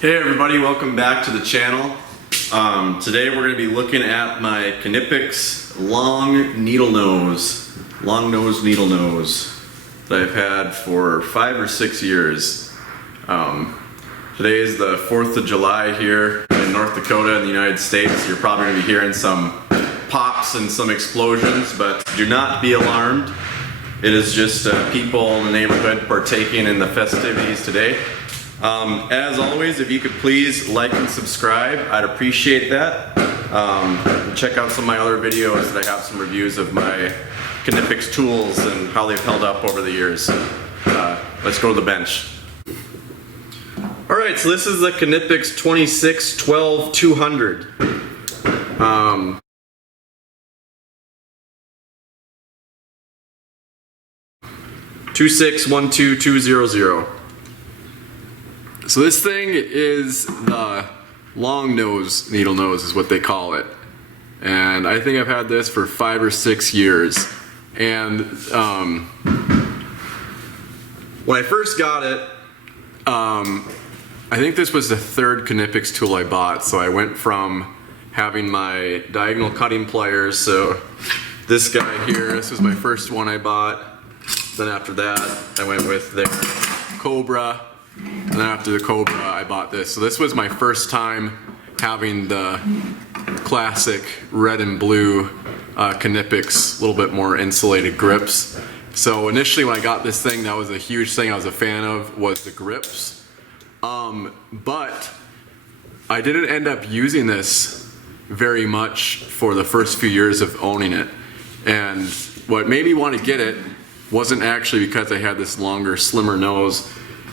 Hey everybody, welcome back to the channel. Today we're going to be looking at my Knipex long nose needle nose that I've had for 5 or 6 years. Today is the 4th of July here in North Dakota in the United States. You're probably going to be hearing some pops and some explosions, but do not be alarmed. It is just people in the neighborhood partaking in the festivities today. As always, if you could please like and subscribe, I'd appreciate that. Check out some of my other videos that I have some reviews of my Knipex tools and how they've held up over the years. Let's go to the bench. Alright, so this is the Knipex 2612-200. 2612200. So this thing is the long nose needle nose is what they call it, and I think I've had this for 5 or 6 years. And when I first got it, I think this was the 3rd Knipex tool I bought. So I went from having my diagonal cutting pliers, so this guy here, this was my first one I bought. Then after that I went with the Cobra. And then after the Cobra, I bought this. So this was my first time having the classic red and blue Knipex, a little bit more insulated grips. So initially when I got this thing, that was a huge thing I was a fan of, was the grips. But I didn't end up using this very much for the first few years of owning it. And what made me want to get it wasn't actually because I had this longer, slimmer nose.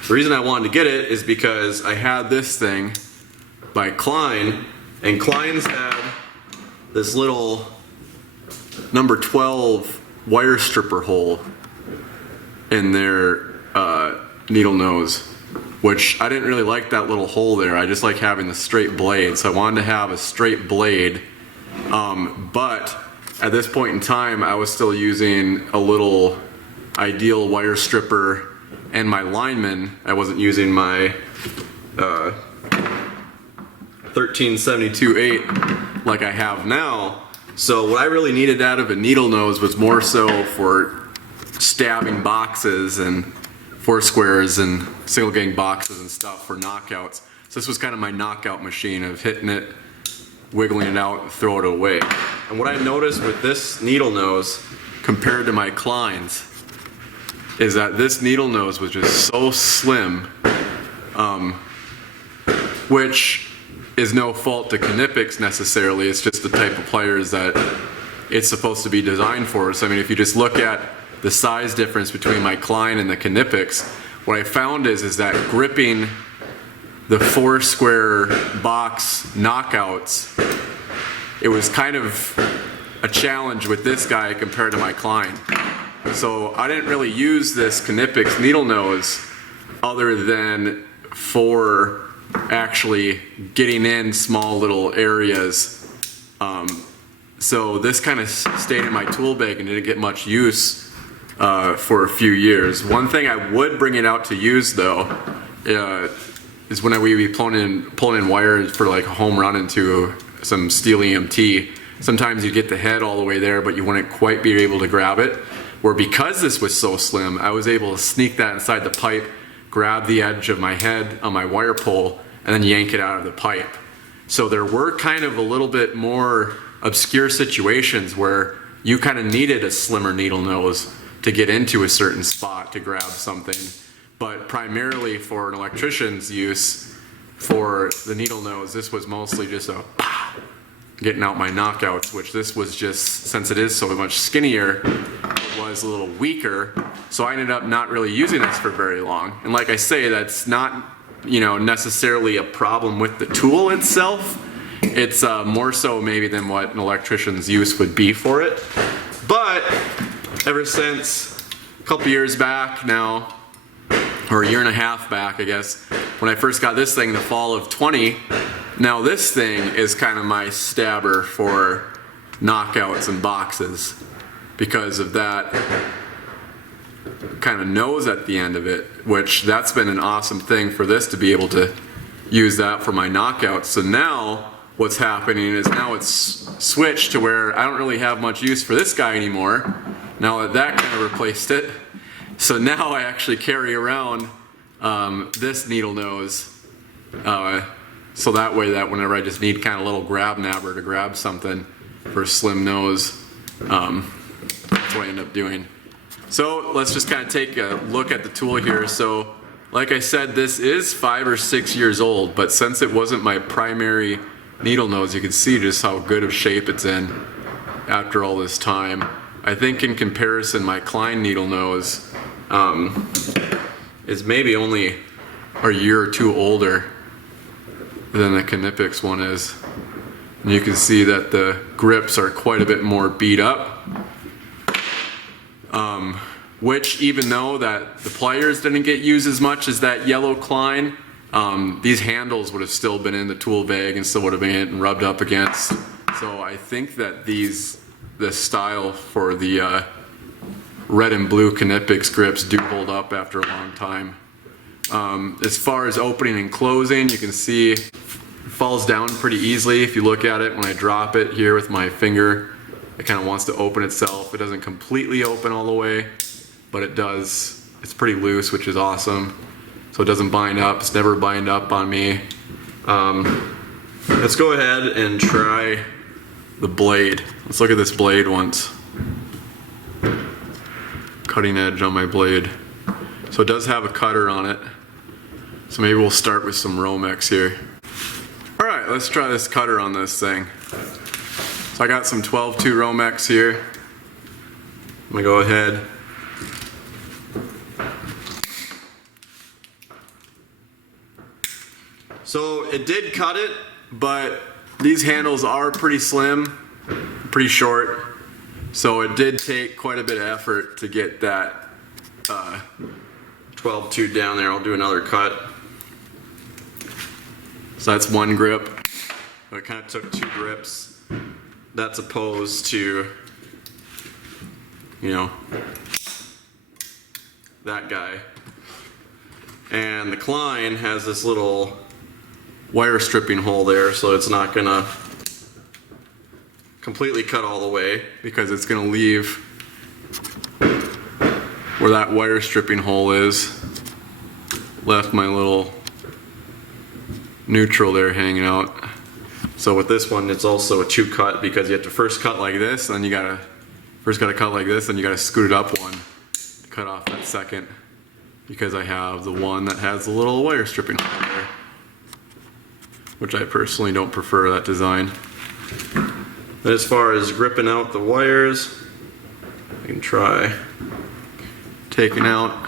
The reason I wanted to get it is because I had this thing by Klein, and Klein's had this little number 12 wire stripper hole in their needle nose, which I didn't really like that little hole there. I just like having the straight blade, so I wanted to have a straight blade. But at this point in time, I was still using a little Ideal wire stripper and my lineman. I wasn't using my 1372-8 like I have now. So what I really needed out of a needle nose was more so for stabbing boxes and four squares and single gang boxes and stuff for knockouts. So this was kind of my knockout machine of hitting it, wiggling it out, and throw it away. And what I noticed with this needle nose compared to my Klein's is that this needle nose was just so slim, which is no fault to Knipex necessarily. It's just the type of pliers that it's supposed to be designed for. So I mean, if you just look at the size difference between my Klein and the Knipex, what I found is that gripping the 4 square box knockouts, it was kind of a challenge with this guy compared to my Klein. So I didn't really use this Knipex needle nose other than for actually getting in small little areas. So this kind of stayed in my tool bag and didn't get much use for a few years. One thing I would bring it out to use though is when we be pulling in wires for like a home run into some steel EMT. Sometimes you get the head all the way there, but you wouldn't quite be able to grab it. Where because this was so slim, I was able to sneak that inside the pipe, grab the edge of my head on my wire pull, and then yank it out of the pipe. So there were kind of a little bit more obscure situations where you kind of needed a slimmer needle nose to get into a certain spot to grab something. But primarily for an electrician's use, for the needle nose, this was mostly just a getting out my knockouts, which this was just, since it is so much skinnier, it was a little weaker. So I ended up not really using this for very long. And like I say, that's not, necessarily a problem with the tool itself. It's more so maybe than what an electrician's use would be for it. But ever since a couple years back now, or a year and a half back, I guess, when I first got this thing in the fall of 20, now this thing is kind of my stabber for knockouts and boxes because of that kind of nose at the end of it, which that's been an awesome thing for this to be able to use that for my knockouts. So now what's happening is now it's switched to where I don't really have much use for this guy anymore. Now that that kind of replaced it. So now I actually carry around this needle nose. So that way that whenever I just need kind of a little grab nabber to grab something for a slim nose, that's what I end up doing. So let's just kind of take a look at the tool here. So like I said, this is 5 or 6 years old, but since it wasn't my primary needle nose, you can see just how good of shape it's in after all this time. I think in comparison, my Klein needle nose is maybe only a year or two older than the Knipex one is. And you can see that the grips are quite a bit more beat up. Which, even though that the pliers didn't get used as much as that yellow Klein, these handles would have still been in the tool bag and still would have been getting rubbed up against. So I think that the style for the red and blue Knipex grips do hold up after a long time. As far as opening and closing, you can see it falls down pretty easily. If you look at it, when I drop it here with my finger, it kind of wants to open itself. It doesn't completely open all the way, but it does. It's pretty loose, which is awesome. So it doesn't bind up. It's never bind up on me. Let's go ahead and try the blade. Let's look at this blade once. Cutting edge on my blade. So it does have a cutter on it. So maybe we'll start with some Romex here. All right, let's try this cutter on this thing. So I got some 12-2 Romex here. I'm gonna go ahead. So it did cut it, but these handles are pretty slim, pretty short. So it did take quite a bit of effort to get that 12-2 down there. I'll do another cut. So that's one grip. It kind of took 2 grips. That's opposed to, you know, that guy. And the Klein has this little wire stripping hole there, so it's not gonna completely cut all the way because it's gonna leave where that wire stripping hole is. Left my little neutral there hanging out. So with this one, it's also a 2 cut because you have to first cut like this, then you gotta cut like this, then you gotta scoot it up one to cut off that second, because I have the one that has the little wire stripping hole there, which I personally don't prefer that design. But as far as gripping out the wires, I can try taking out.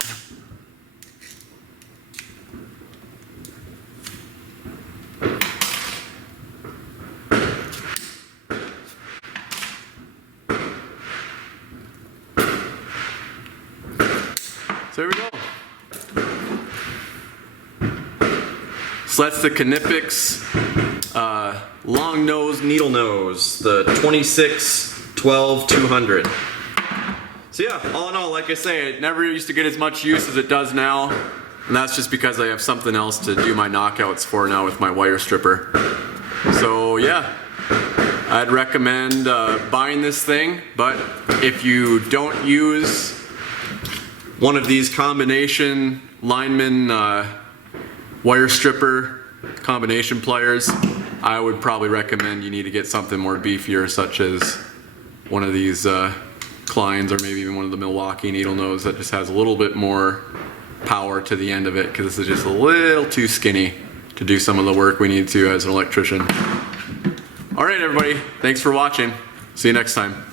So there we go. So that's the Knipex long nose needle nose, the 26-12-200. So yeah, all in all, like I say, it never used to get as much use as it does now, and that's just because I have something else to do my knockouts for now with my wire stripper. So yeah, I'd recommend buying this thing, but if you don't use one of these combination lineman wire stripper combination pliers, I would probably recommend you need to get something more beefier, such as one of these Kleins, or maybe even one of the Milwaukee needle nose that just has a little bit more power to the end of it, because this is just a little too skinny to do some of the work we need to as an electrician. All right, everybody, thanks for watching. See you next time.